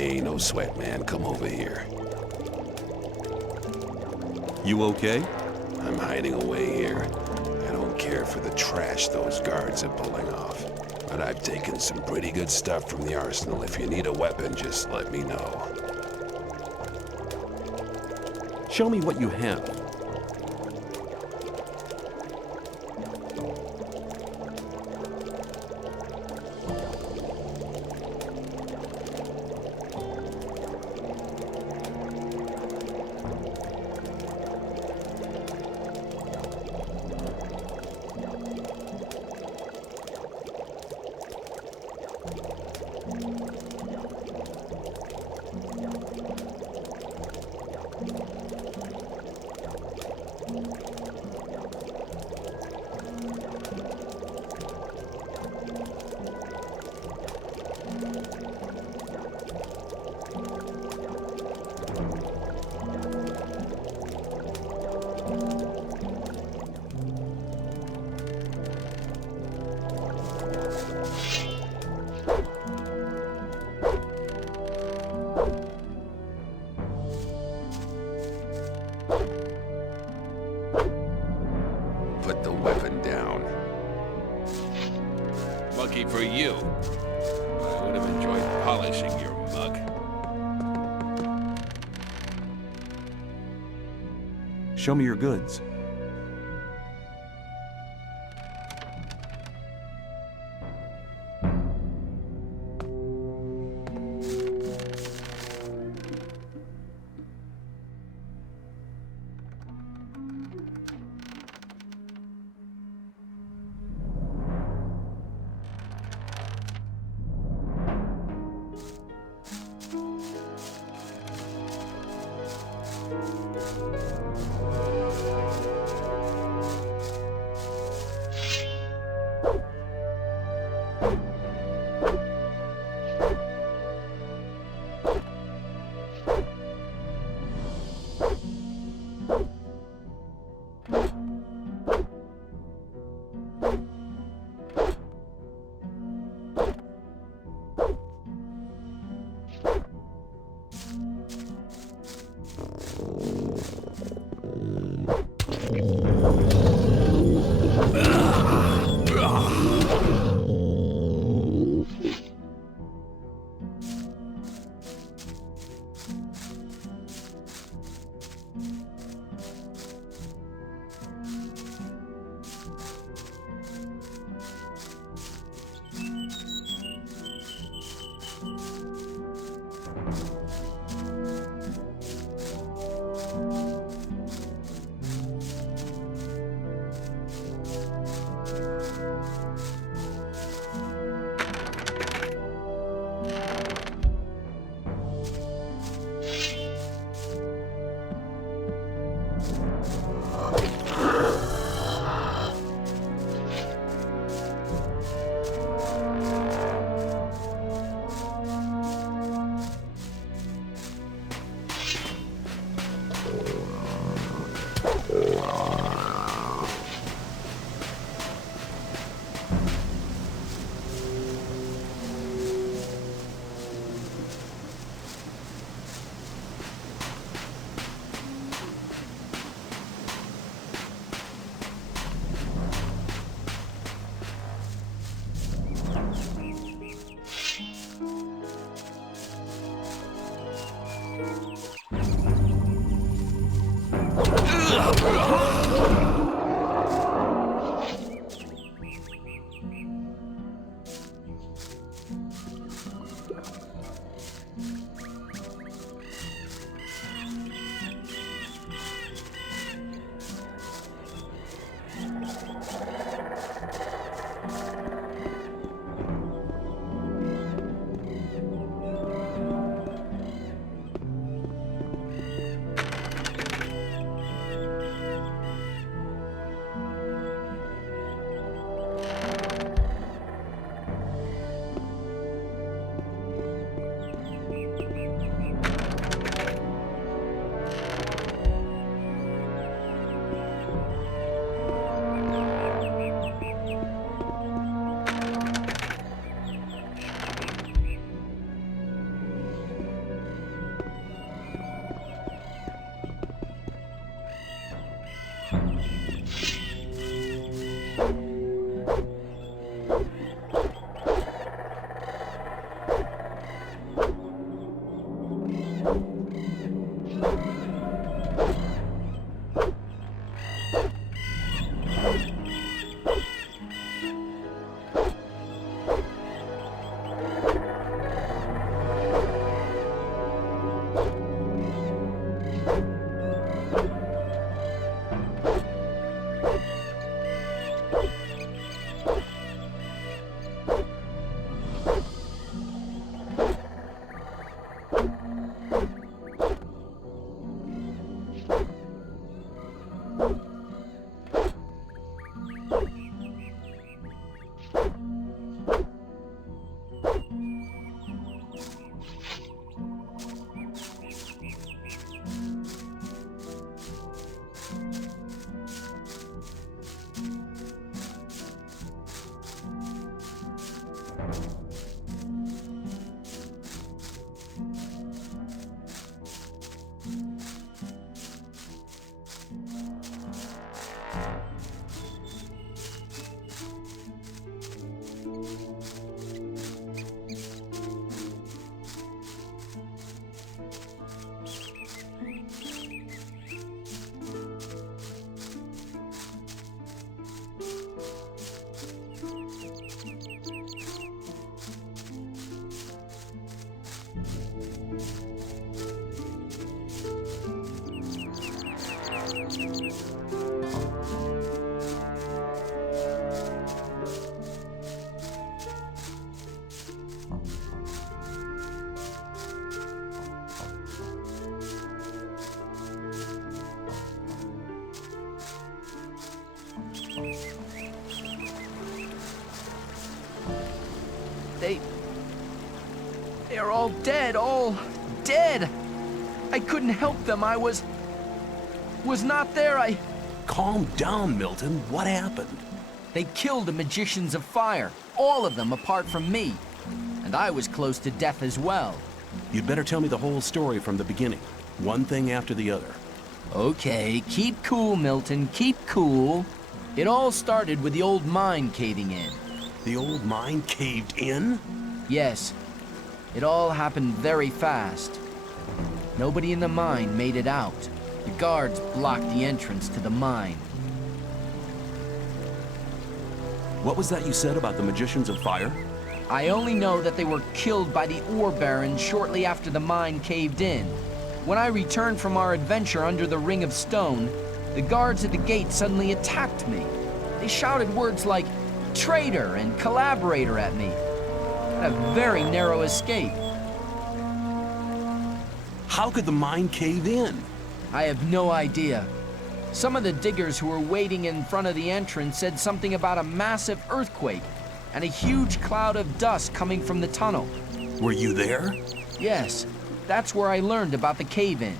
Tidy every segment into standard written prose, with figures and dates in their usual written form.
Hey, no sweat, man. Come over here. You okay? I'm hiding away here. I don't care for the trash those guards are pulling off. But I've taken some pretty good stuff from the arsenal. If you need a weapon, just let me know. Show me what you have. Put the weapon down. Lucky for you. I would have enjoyed polishing your mug. Show me your goods. They're all dead. I couldn't help them. I was not there. Calm down, Milton. What happened? They killed the magicians of fire, all of them apart from me. And I was close to death as well. You'd better tell me the whole story from the beginning. One thing after the other. Okay, keep cool, Milton, keep cool. It all started with the old mine caving in. The old mine caved in? Yes. It all happened very fast. Nobody in the mine made it out. The guards blocked the entrance to the mine. What was that you said about the magicians of fire? I only know that they were killed by the ore barons shortly after the mine caved in. When I returned from our adventure under the Ring of Stone, the guards at the gate suddenly attacked me. They shouted words like traitor and collaborator at me. I had a very narrow escape. How could the mine cave in? I have no idea. Some of the diggers who were waiting in front of the entrance said something about a massive earthquake and a huge cloud of dust coming from the tunnel. Were you there? Yes, that's where I learned about the cave-in.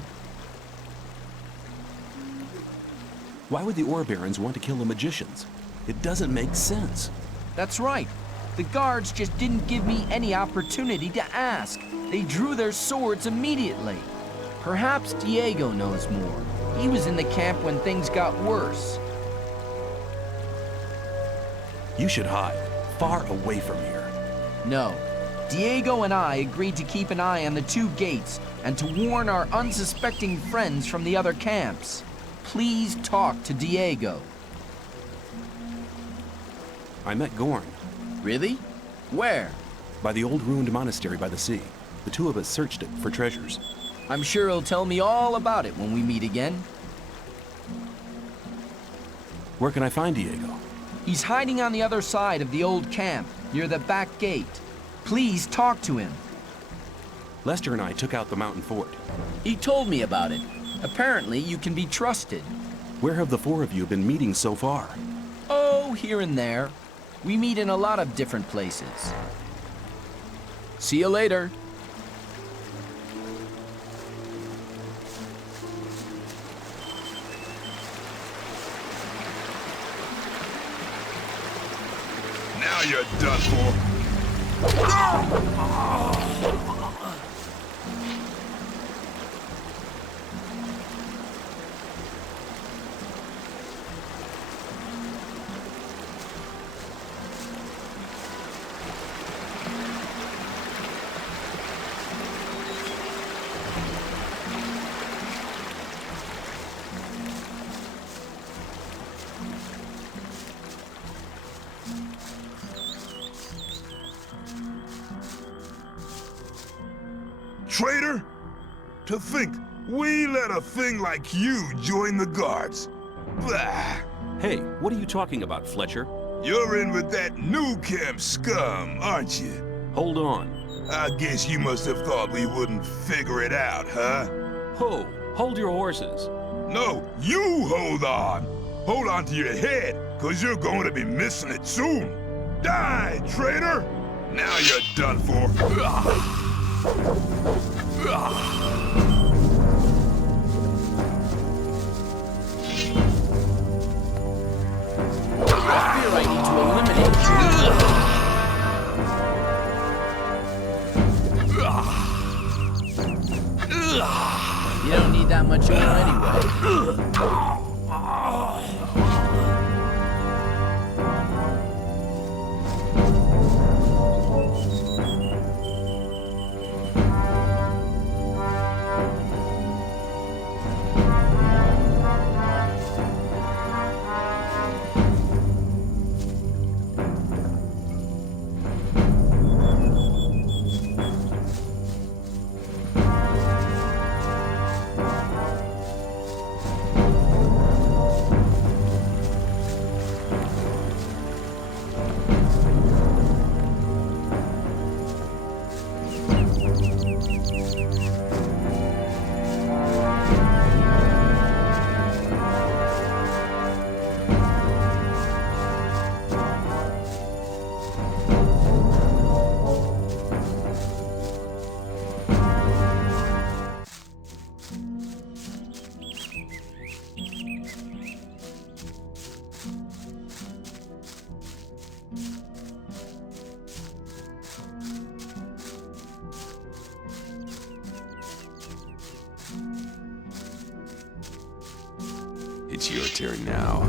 Why would the ore barons want to kill the magicians? It doesn't make sense. That's right. The guards just didn't give me any opportunity to ask. They drew their swords immediately. Perhaps Diego knows more. He was in the camp when things got worse. You should hide, far away from here. No. Diego and I agreed to keep an eye on the two gates and to warn our unsuspecting friends from the other camps. Please talk to Diego. I met Gorn. Really? Where? By the old ruined monastery by the sea. The two of us searched it for treasures. I'm sure he'll tell me all about it when we meet again. Where can I find Diego? He's hiding on the other side of the old camp, near the back gate. Please talk to him. Lester and I took out the mountain fort. He told me about it. Apparently, you can be trusted. Where have the four of you been meeting so far? Oh, here and there. We meet in a lot of different places. See you later. Now you're done for. Traitor? To think we let a thing like you join the guards. Bah! Hey, what are you talking about, Fletcher? You're in with that new camp scum, aren't you? Hold on. I guess you must have thought we wouldn't figure it out, huh? Ho! Hold your horses. No, you hold on! Hold on to your head, cause you're going to be missing it soon! Die, traitor! Now you're done for. I fear I need to eliminate you. You don't need that much oil anyway. It's your turn now.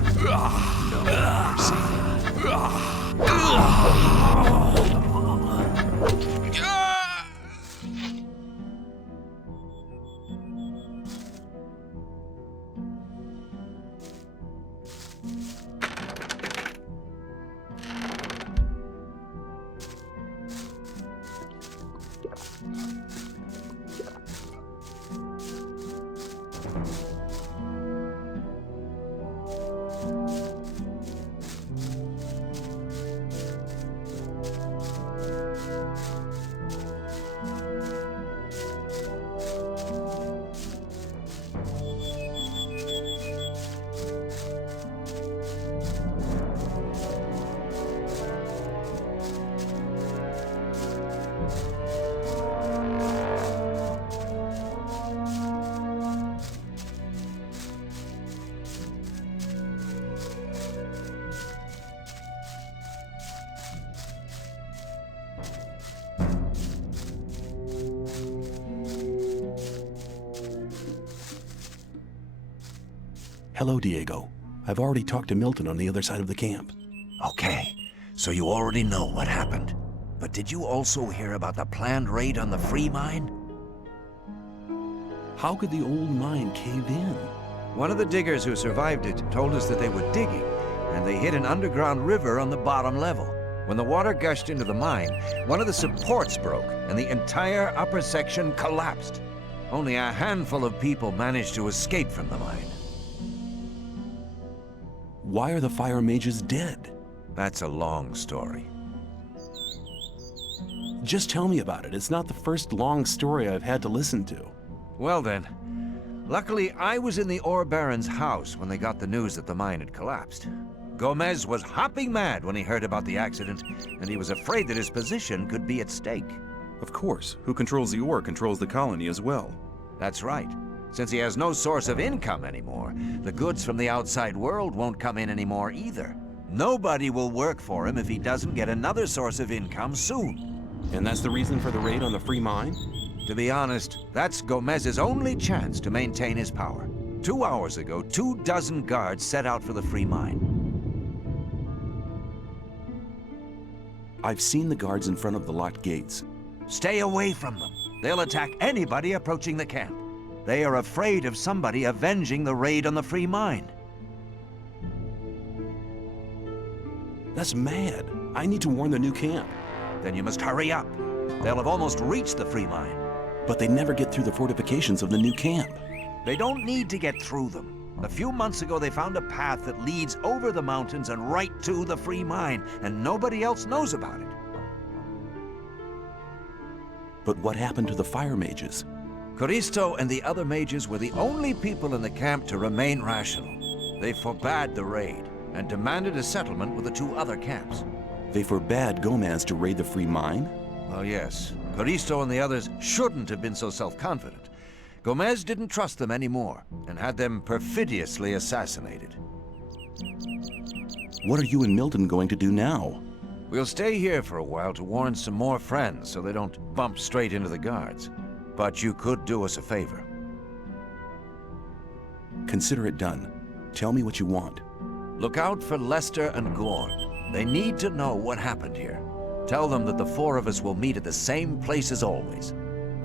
No mercy. Hello, Diego. I've already talked to Milton on the other side of the camp. Okay, so you already know what happened. But did you also hear about the planned raid on the free mine? How could the old mine cave in? One of the diggers who survived it told us that they were digging, and they hit an underground river on the bottom level. When the water gushed into the mine, one of the supports broke, and the entire upper section collapsed. Only a handful of people managed to escape from the mine. Why are the fire mages dead? That's a long story. Just tell me about it. It's not the first long story I've had to listen to. Well then, luckily I was in the ore baron's house when they got the news that the mine had collapsed. Gomez was hopping mad when he heard about the accident, and he was afraid that his position could be at stake. Of course. Who controls the ore controls the colony as well. That's right. Since he has no source of income anymore, the goods from the outside world won't come in anymore either. Nobody will work for him if he doesn't get another source of income soon. And that's the reason for the raid on the free mine? To be honest, that's Gomez's only chance to maintain his power. 2 hours ago, 24 guards set out for the free mine. I've seen the guards in front of the locked gates. Stay away from them. They'll attack anybody approaching the camp. They are afraid of somebody avenging the raid on the free mine. That's mad. I need to warn the new camp. Then you must hurry up. They'll have almost reached the free mine. But they never get through the fortifications of the new camp. They don't need to get through them. A few months ago, they found a path that leads over the mountains and right to the free mine, and nobody else knows about it. But what happened to the fire mages? Coristo and the other mages were the only people in the camp to remain rational. They forbade the raid and demanded a settlement with the two other camps. They forbade Gomez to raid the free mine? Well, yes. Coristo and the others shouldn't have been so self-confident. Gomez didn't trust them anymore and had them perfidiously assassinated. What are you and Milton going to do now? We'll stay here for a while to warn some more friends so they don't bump straight into the guards. But you could do us a favor. Consider it done. Tell me what you want. Look out for Lester and Gorn. They need to know what happened here. Tell them that the four of us will meet at the same place as always.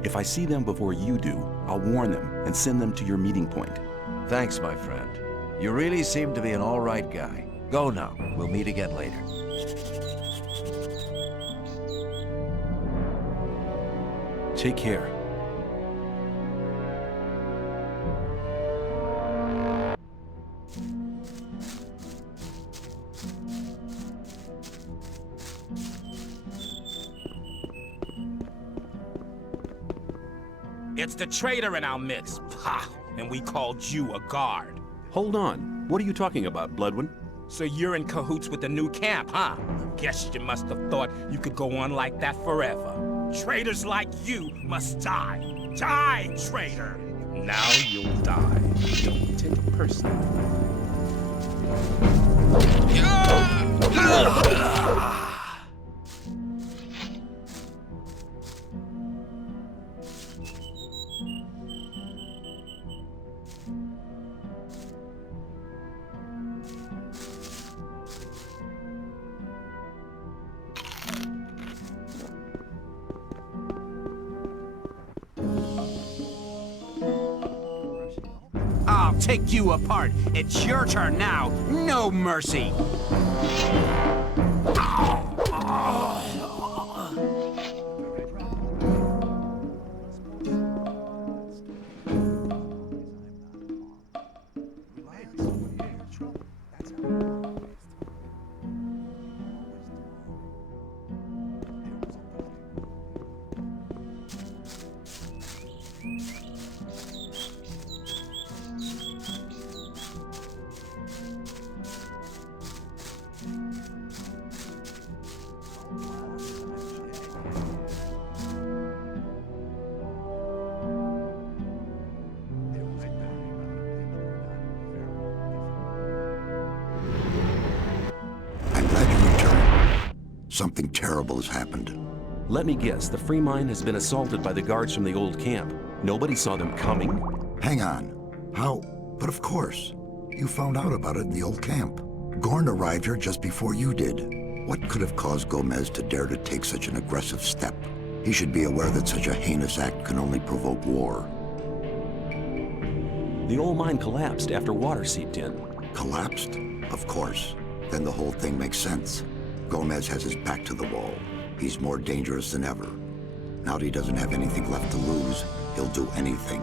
If I see them before you do, I'll warn them and send them to your meeting point. Thanks, my friend. You really seem to be an all right guy. Go now. We'll meet again later. Take care. It's the traitor in our midst. Ha! And we called you a guard. Hold on. What are you talking about, Bloodwind? So you're in cahoots with the new camp, huh? Guess you must have thought you could go on like that forever. Traitors like you must die. Die, traitor! Now you'll die. Don't take it personally. I'll take you apart. It's your turn now. No mercy. Something terrible has happened. Let me guess, the free mine has been assaulted by the guards from the old camp. Nobody saw them coming? Hang on. How? But of course. You found out about it in the old camp. Gorn arrived here just before you did. What could have caused Gomez to dare to take such an aggressive step? He should be aware that such a heinous act can only provoke war. The old mine collapsed after water seeped in. Collapsed? Of course. Then the whole thing makes sense. Gomez has his back to the wall. He's more dangerous than ever. Now that he doesn't have anything left to lose, he'll do anything.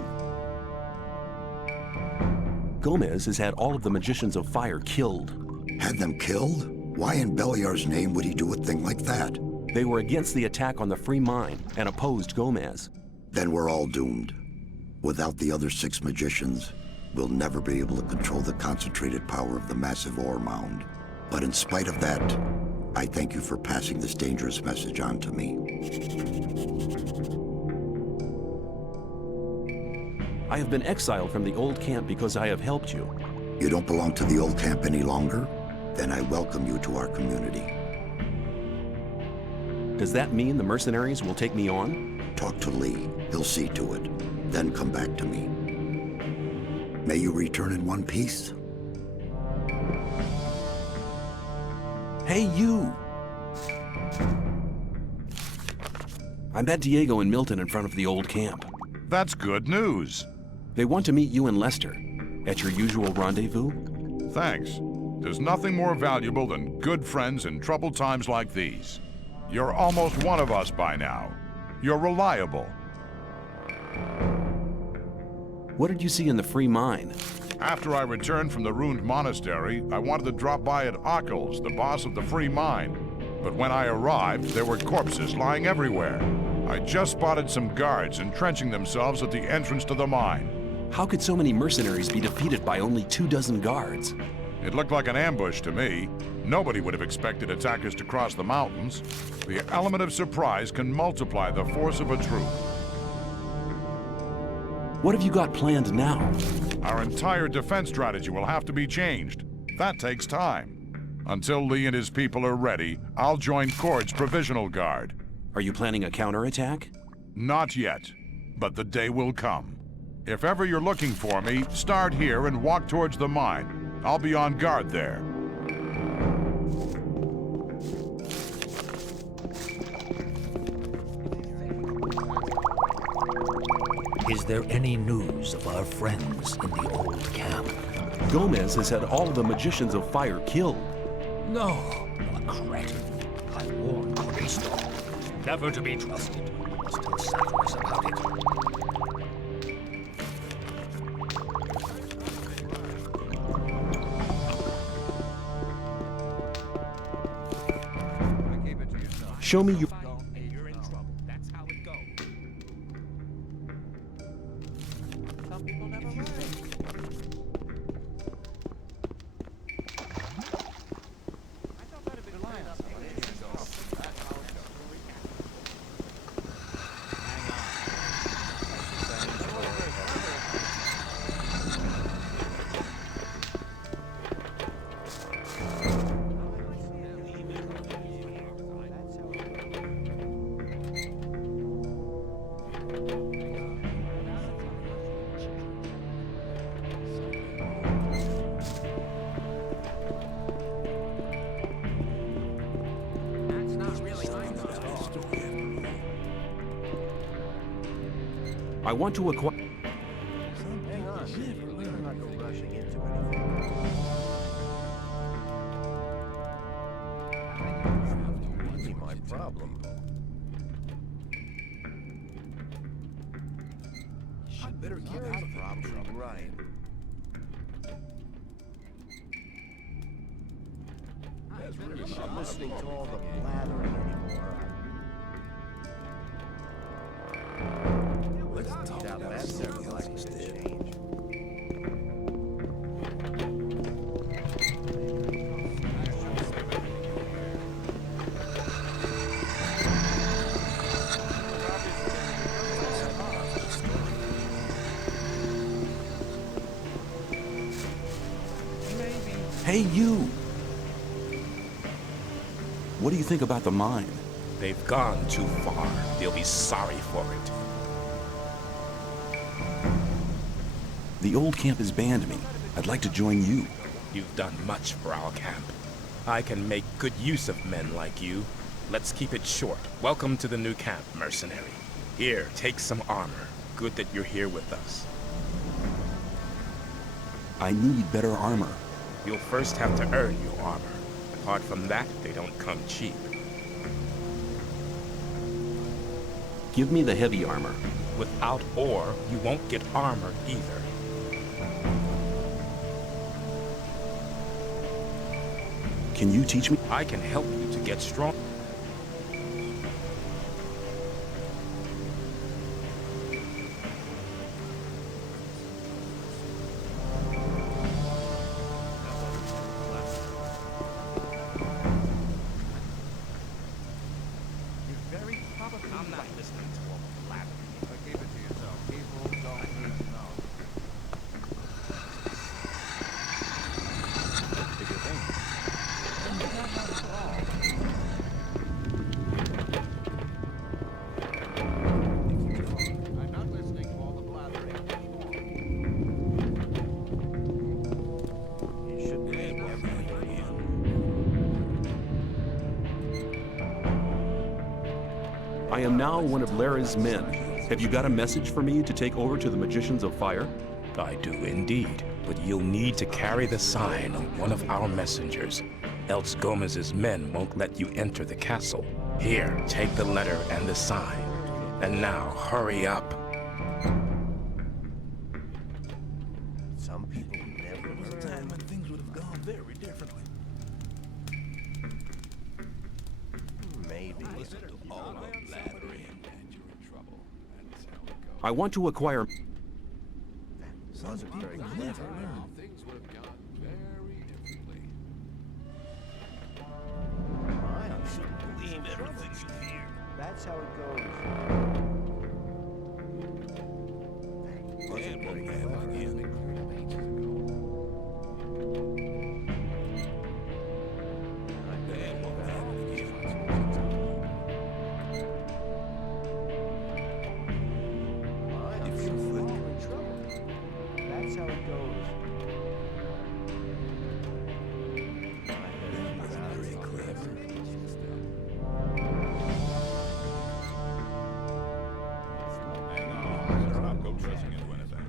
Gomez has had all of the Magicians of Fire killed. Had them killed? Why in Beliar's name would he do a thing like that? They were against the attack on the free mine and opposed Gomez. Then we're all doomed. Without the other 6 magicians, we'll never be able to control the concentrated power of the massive ore mound. But in spite of that, I thank you for passing this dangerous message on to me. I have been exiled from the old camp because I have helped you. You don't belong to the old camp any longer? Then I welcome you to our community. Does that mean the mercenaries will take me on? Talk to Lee. He'll see to it. Then come back to me. May you return in one piece. Hey, you! I met Diego and Milton in front of the old camp. That's good news. They want to meet you and Lester at your usual rendezvous. Thanks. There's nothing more valuable than good friends in troubled times like these. You're almost one of us by now. You're reliable. What did you see in the free mine? After I returned from the ruined monastery, I wanted to drop by at Akkel's, the boss of the free mine. But when I arrived, there were corpses lying everywhere. I just spotted some guards entrenching themselves at the entrance to the mine. How could so many mercenaries be defeated by only 24 guards? It looked like an ambush to me. Nobody would have expected attackers to cross the mountains. The element of surprise can multiply the force of a troop. What have you got planned now? Our entire defense strategy will have to be changed. That takes time. Until Lee and his people are ready, I'll join Cord's Provisional Guard. Are you planning a counterattack? Not yet, but the day will come. If ever you're looking for me, start here and walk towards the mine. I'll be on guard there. Is there any news of our friends in the old camp? Gomez has had all of the magicians of fire killed. No, a cretin. I warned Corsair. Never to be trusted. Still savage about it. Show me your... You're in trouble. That's how it goes. Some people never learn. I want to acquire... Hang on. We're not go rushing into anything. That'd be my problem. I better keep out of problem. Right. I'm listening to all the blathering anymore. Let's talk about that everything's change. Hey, you! What do you think about the mine? They've gone too far. They'll be sorry for it. The old camp has banned me. I'd like to join you. You've done much for our camp. I can make good use of men like you. Let's keep it short. Welcome to the new camp, mercenary. Here, take some armor. Good that you're here with us. I need better armor. You'll first have to earn your armor. Apart from that, they don't come cheap. Give me the heavy armor. Without ore, you won't get armor either. Can you teach me? I can help you to get strong. I'm not listening to all the blabbering. Keep it to yourself. People don't need to know. Bigger thing. I'm not listening to all the blathering. You should be able to I am now one of Lara's men. Have you got a message for me to take over to the Magicians of Fire? I do indeed, but you'll need to carry the sign of one of our messengers, else Gomez's men won't let you enter the castle. Here, take the letter and the sign. And now, hurry up. Some people I want to acquire... Sounds very clever. Things would have gone very differently. I shouldn't believe everything you hear. That's how it goes. Wasn't very clever again. That's how it goes. Very clever. Hang on, let's not go dressing into anything.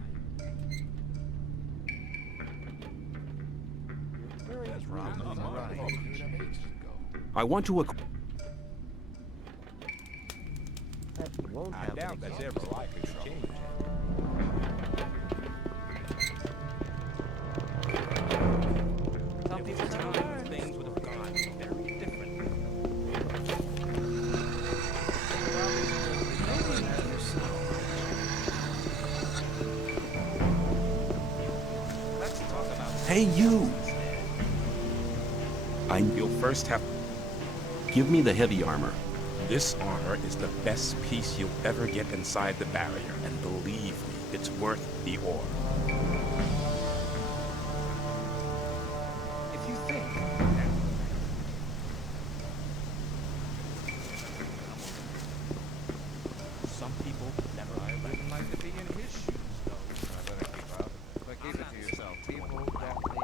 That's right. I want to acquire... That won't I happen doubt that's again. ever likely to change. Some people tell me things would have gone very different. Let's talk about... Hey, you! You'll first have... Give me the heavy armor. This armor is the best piece you'll ever get inside the barrier, and believe me, it's worth the ore. If you think... Some people never... I wouldn't like to be in his shoes, though. I better keep up. But keep it to yourself. People definitely...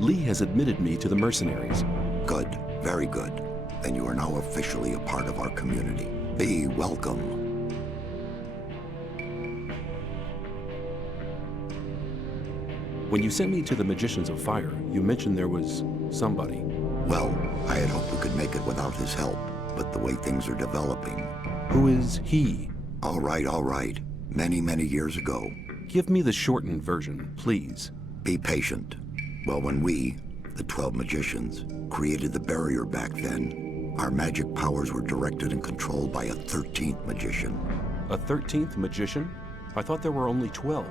Lee has admitted me to the mercenaries. Good, very good. Then you are now officially a part of our community. Be welcome. When you sent me to the Magicians of Fire, you mentioned there was somebody. Well, I had hoped we could make it without his help, but the way things are developing... Who is he? All right, all right. Many, many years ago. Give me the shortened version, please. Be patient. Well, when we, the 12 magicians, created the barrier back then, our magic powers were directed and controlled by a 13th magician. A 13th magician? I thought there were only 12.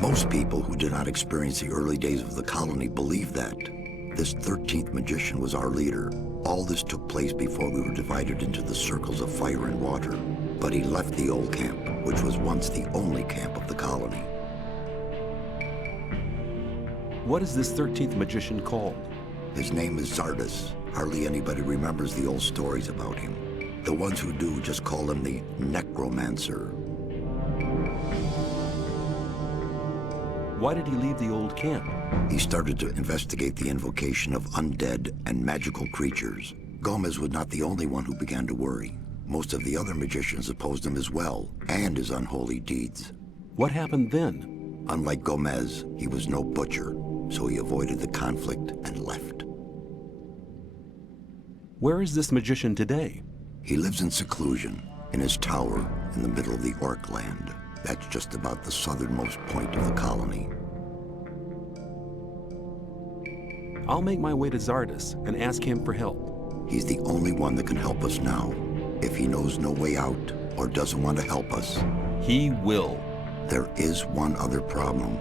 Most people who did not experience the early days of the colony believe that. This 13th magician was our leader. All this took place before we were divided into the circles of fire and water. But he left the old camp, which was once the only camp of the colony. What is this 13th magician called? His name is Xardus. Hardly anybody remembers the old stories about him. The ones who do just call him the Necromancer. Why did he leave the old camp? He started to investigate the invocation of undead and magical creatures. Gomez was not the only one who began to worry. Most of the other magicians opposed him as well, and his unholy deeds. What happened then? Unlike Gomez, he was no butcher, so he avoided the conflict and left. Where is this magician today? He lives in seclusion, in his tower in the middle of the Orc land. That's just about the southernmost point of the colony. I'll make my way to Xardus and ask him for help. He's the only one that can help us now. If he knows no way out or doesn't want to help us, he will. There is one other problem.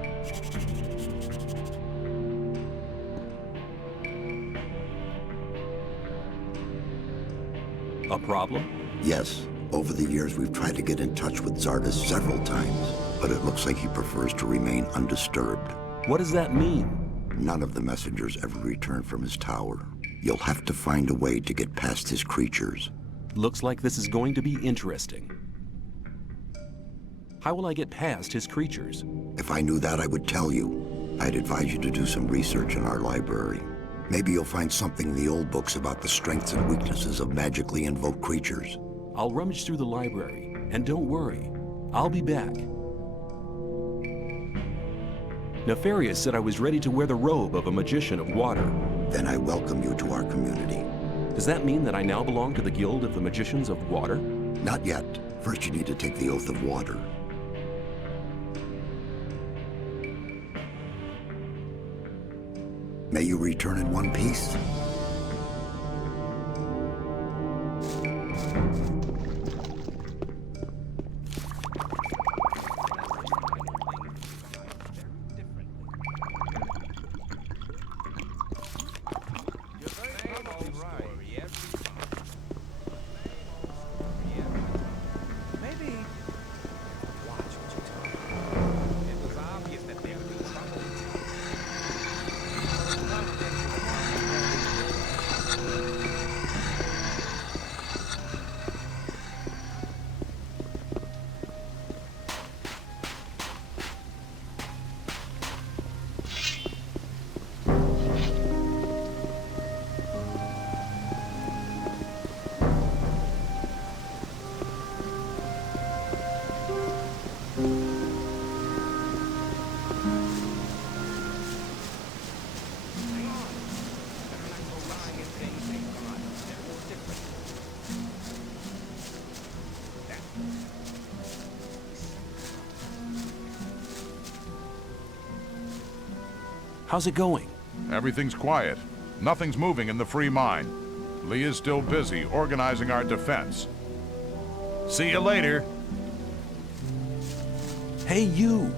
A problem? Yes. Over the years, we've tried to get in touch with Xardus several times, but it looks like he prefers to remain undisturbed. What does that mean? None of the messengers ever returned from his tower. You'll have to find a way to get past his creatures. Looks like this is going to be interesting. How will I get past his creatures? If I knew that, I would tell you. I'd advise you to do some research in our library. Maybe you'll find something in the old books about the strengths and weaknesses of magically invoked creatures. I'll rummage through the library, and don't worry, I'll be back. Nefarious said I was ready to wear the robe of a magician of water. Then I welcome you to our community. Does that mean that I now belong to the Guild of the Magicians of Water? Not yet. First you need to take the Oath of Water. May you return in one piece. How's it going? Everything's quiet. Nothing's moving in the free mine. Lee is still busy organizing our defense. See you later. Hey, you!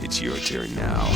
It's your turn now.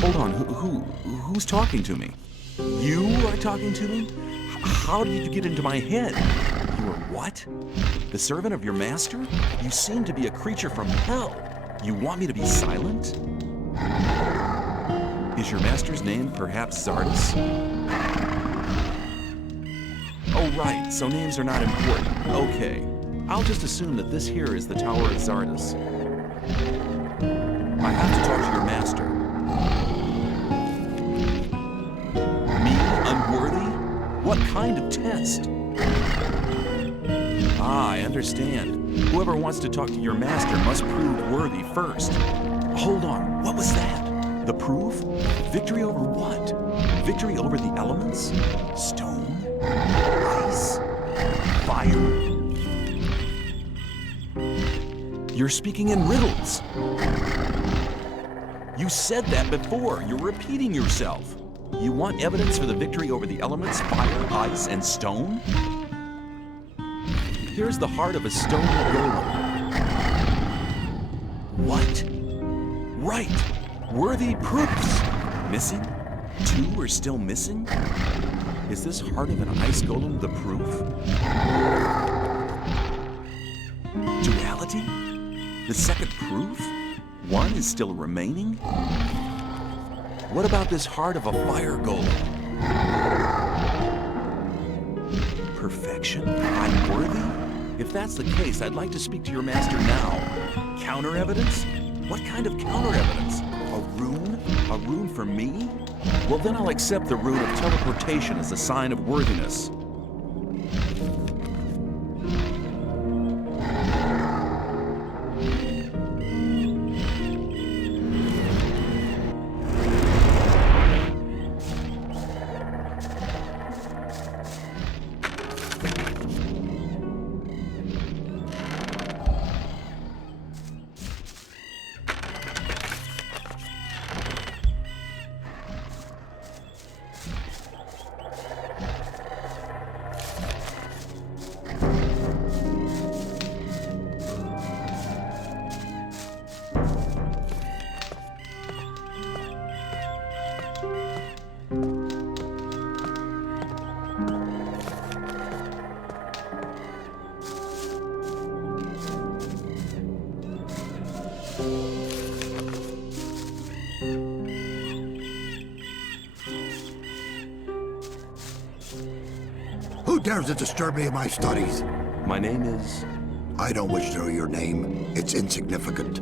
Hold on, who's talking to me? You are talking to me? How did you get into my head? You are what? The servant of your master? You seem to be a creature from hell. You want me to be silent? Is your master's name perhaps Zardes? Oh, right, so names are not important. Okay. I'll just assume that this here is the Tower of Zardes. I have to talk to your master. Me, unworthy? What kind of test? Ah, I understand. Whoever wants to talk to your master must prove worthy first. Hold on, what was that? The proof? Victory over what? Victory over the elements? Stone? Ice? Fire? You're speaking in riddles. You said that before. You're repeating yourself. You want evidence for the victory over the elements, fire, ice, and stone? Here's the heart of a stone golem. What? Right. Worthy proofs. Missing? 2 are still missing? Is this heart of an ice golem the proof? Duality? The second proof? 1 is still remaining? What about this heart of a fire golem? Perfection? I'm worthy? If that's the case, I'd like to speak to your master now. Counter evidence? What kind of counter evidence? A rune? A rune for me? Well, then I'll accept the rune of teleportation as a sign of worthiness. Who dares to disturb me in my studies? My name is... I don't wish to know your name. It's insignificant.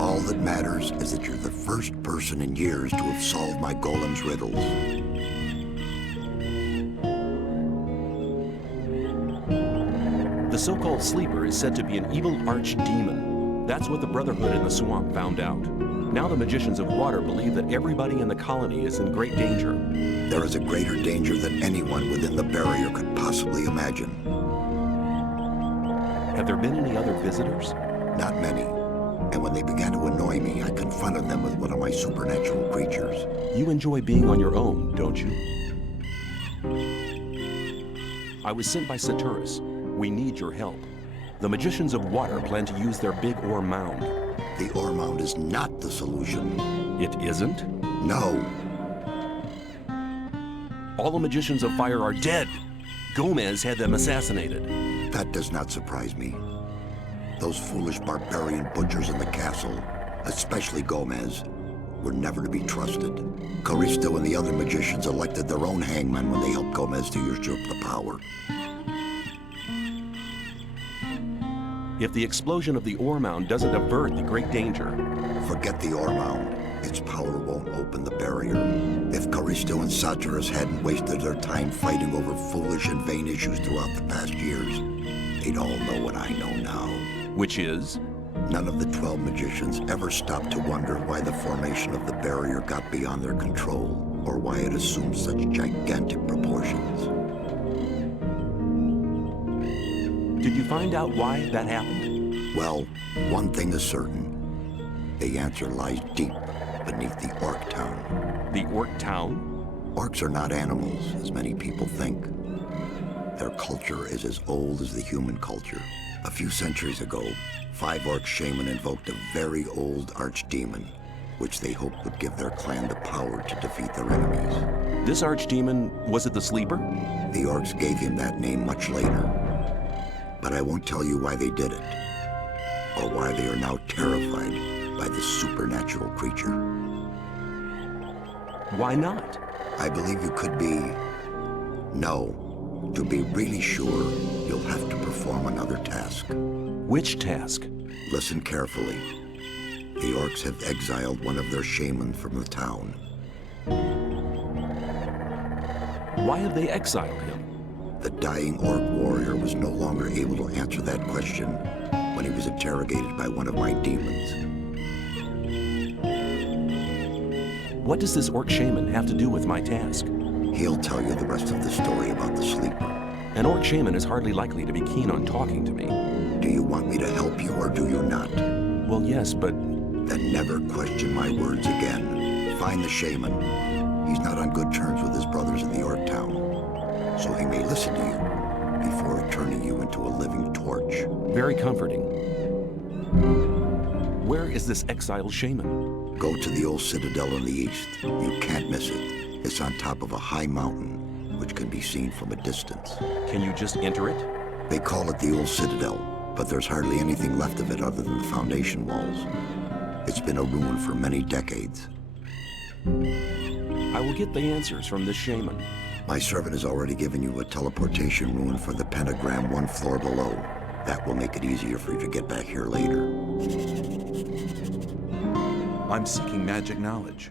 All that matters is that you're the first person in years to have solved my golem's riddles. The so-called sleeper is said to be an evil archdemon. That's what the Brotherhood in the swamp found out. Now the magicians of water believe that everybody in the colony is in great danger. There is a greater danger than anyone within the barrier could possibly imagine. Have there been any other visitors? Not many. And when they began to annoy me, I confronted them with one of my supernatural creatures. You enjoy being on your own, don't you? I was sent by Saturus. We need your help. The magicians of water plan to use their big ore mound. The ore mound is not the solution. It isn't? No. All the magicians of fire are dead. Gomez had them assassinated. That does not surprise me. Those foolish barbarian butchers in the castle, especially Gomez, were never to be trusted. Caristo and the other magicians elected their own hangman when they helped Gomez to usurp the power. If the explosion of the ore mound doesn't avert the great danger... Forget the ore mound. Its power won't open the barrier. If Caristo and Saturus hadn't wasted their time fighting over foolish and vain issues throughout the past years, they'd all know what I know now. Which is? None of the 12 magicians ever stopped to wonder why the formation of the barrier got beyond their control, or why it assumed such gigantic proportions. Did you find out why that happened? Well, one thing is certain. The answer lies deep beneath the Orc Town. The Orc Town? Orcs are not animals, as many people think. Their culture is as old as the human culture. A few centuries ago, 5 Orc shaman invoked a very old archdemon, which they hoped would give their clan the power to defeat their enemies. This archdemon, was it the Sleeper? The Orcs gave him that name much later. But I won't tell you why they did it, or why they are now terrified by this supernatural creature. Why not? I believe you could be... No, To be really sure, you'll have to perform another task. Which task? Listen carefully. The orcs have exiled one of their shamans from the town. Why have they exiled him? The dying orc warrior was no longer able to answer that question when he was interrogated by one of my demons. What does this orc shaman have to do with my task? He'll tell you the rest of the story about the sleeper. An orc shaman is hardly likely to be keen on talking to me. Do you want me to help you or do you not? Well, yes, but... Then never question my words again. Find the shaman. He's not on good terms with his brothers in the orc town, so he may listen to you before turning you into a living torch. Very comforting. Where is this exiled shaman? Go to the old citadel in the east. You can't miss it. It's on top of a high mountain, which can be seen from a distance. Can you just enter it? They call it the old citadel, but there's hardly anything left of it other than the foundation walls. It's been a ruin for many decades. I will get the answers from this shaman. My servant has already given you a teleportation rune for the pentagram one floor below. That will make it easier for you to get back here later. I'm seeking magic knowledge.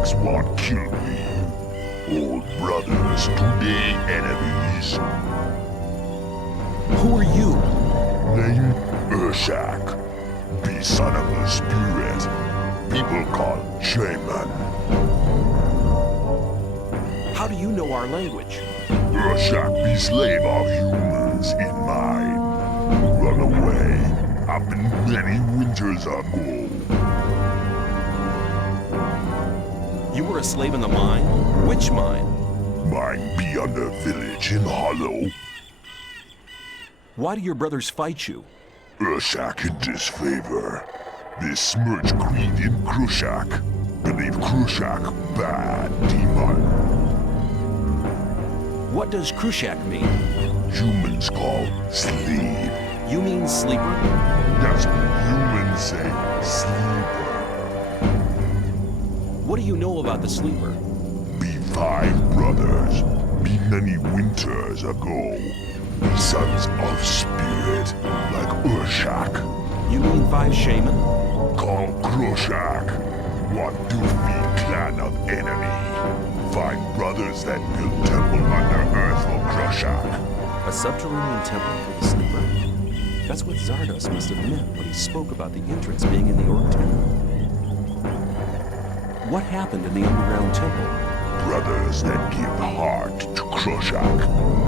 orcs want kill me. Old brothers, today enemies. Who are you? Name Urshak. Be son of the spirit. People call shaman. How do you know our language? Urshak be slave of humans in mine. Run away. Happened many winters ago. You were a slave in the mine? Which mine? Mine be under village in Hollow. Why do your brothers fight you? Urshak in disfavor. They smirch greed in Krushak. Believe Krushak bad demon. What does Krushak mean? Humans call sleep. You mean sleeper? That's what humans say, sleeper. What do you know about the sleeper? Be 5 brothers. Be many winters ago. Be sons of spirit, like Urshak. You mean 5 shaman? Call Krushak. What defeat clan of enemy. 5 brothers that build temple under earth for Krushak. A subterranean temple for the sleeper? That's what Zardos must have meant when he spoke about the entrance being in the Orc Temple. What happened in the underground temple? Brothers that give heart to Krushak.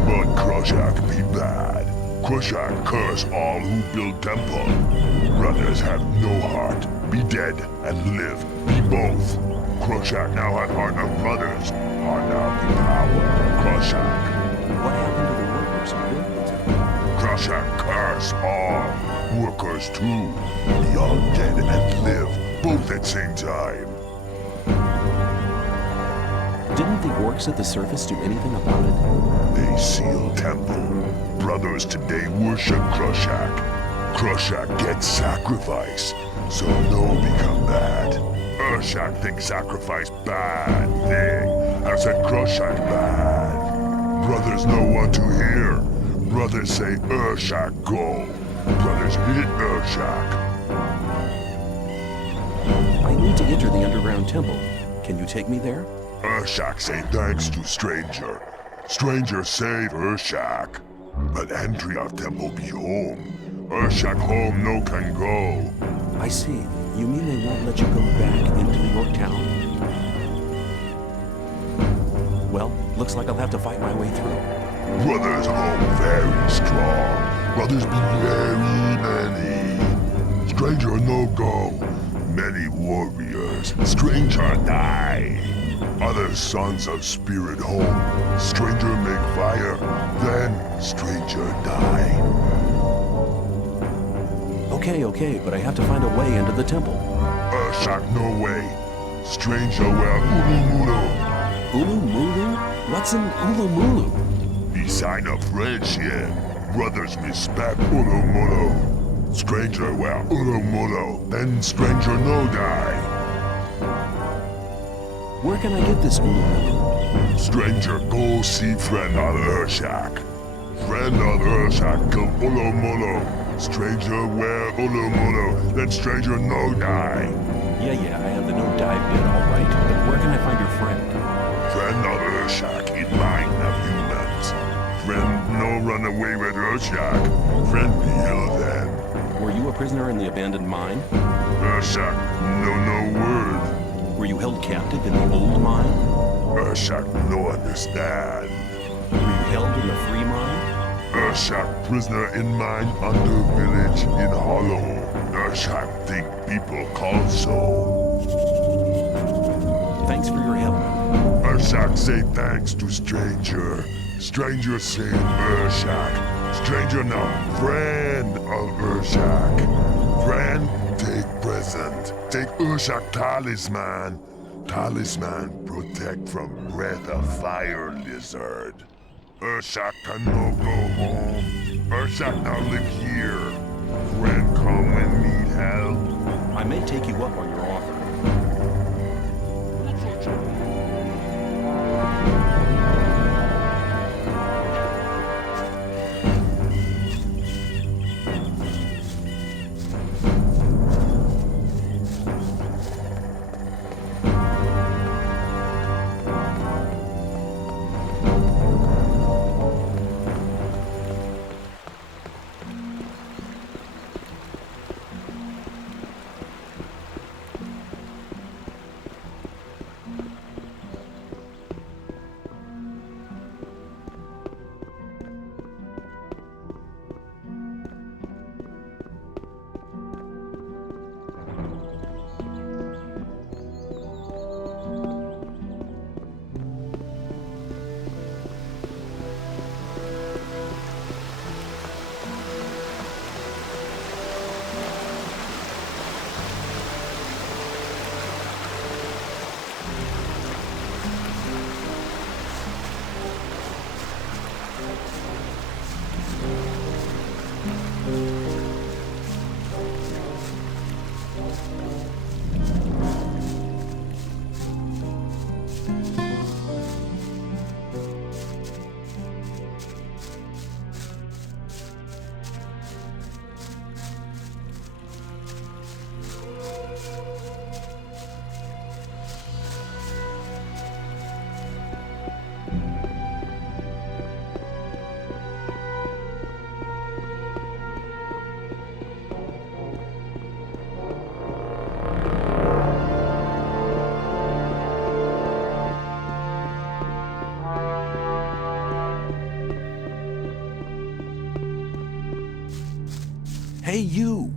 But Krushak be bad. Krushak curse all who build temple. Brothers have no heart. Be dead and live. Be both. Krushak now have heart of brothers. Are now the power of Krushak. What happened to the workers who built the temple? Krushak curse all. Workers too. Be all dead and live. Both at same time. Didn't the orcs at the surface do anything about it? They seal temple. Brothers today worship Krushak. Krushak gets sacrifice, so no become bad. Urshak thinks sacrifice bad thing. I said Krushak bad. Brothers know what to hear. Brothers say Urshak go. Brothers hit Urshak. I need to enter the underground temple. Can you take me there? Urshak say thanks to stranger. Stranger save Urshak. But entry of temple be home. Urshak home no can go. I see. You mean they won't let you go back into the Orc town? Well, looks like I'll have to fight my way through. Brothers home very strong. Brothers be very many. Stranger no go. Many warriors. Stranger die. Other sons of spirit home. Stranger make fire. Then stranger die. Okay, but I have to find a way into the temple. Urshak no way. Stranger wear Ulumulu. Ulumulu? What's an Ulumulu? The sign of friendship. Brothers respect Ulumulu. Stranger wear Ulumulu. Then stranger no die. Where can I get this Ulumulu? Stranger go see friend of Urshak. Friend of Urshak kill Ulumulu. Stranger wear Ulumulu, then stranger no die. Yeah, I have the no dive bit, all right. But where can I find your friend? Friend of Urshak in mind of humans. Friend no run away with Urshak. Friend be ill then. Were you a prisoner in the abandoned mine? Urshak no word. Were you held captive in the old mine? Urshak no understand. Were you held in the free mine? Urshak prisoner in mine under village in Hollow. Urshak think people call so. Thanks for your help. Urshak say thanks to stranger. Stranger say Urshak. Stranger now friend of Urshak. Friend take present. Take Urshak talisman. Talisman protect from breath of fire lizard. Urshak can no go home. Urshak now live here. Friend come and need help. I may take you up on your offer. Hey, you!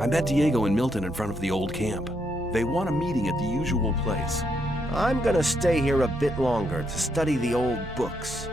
I met Diego and Milton in front of the old camp. They want a meeting at the usual place. I'm gonna stay here a bit longer to study the old books.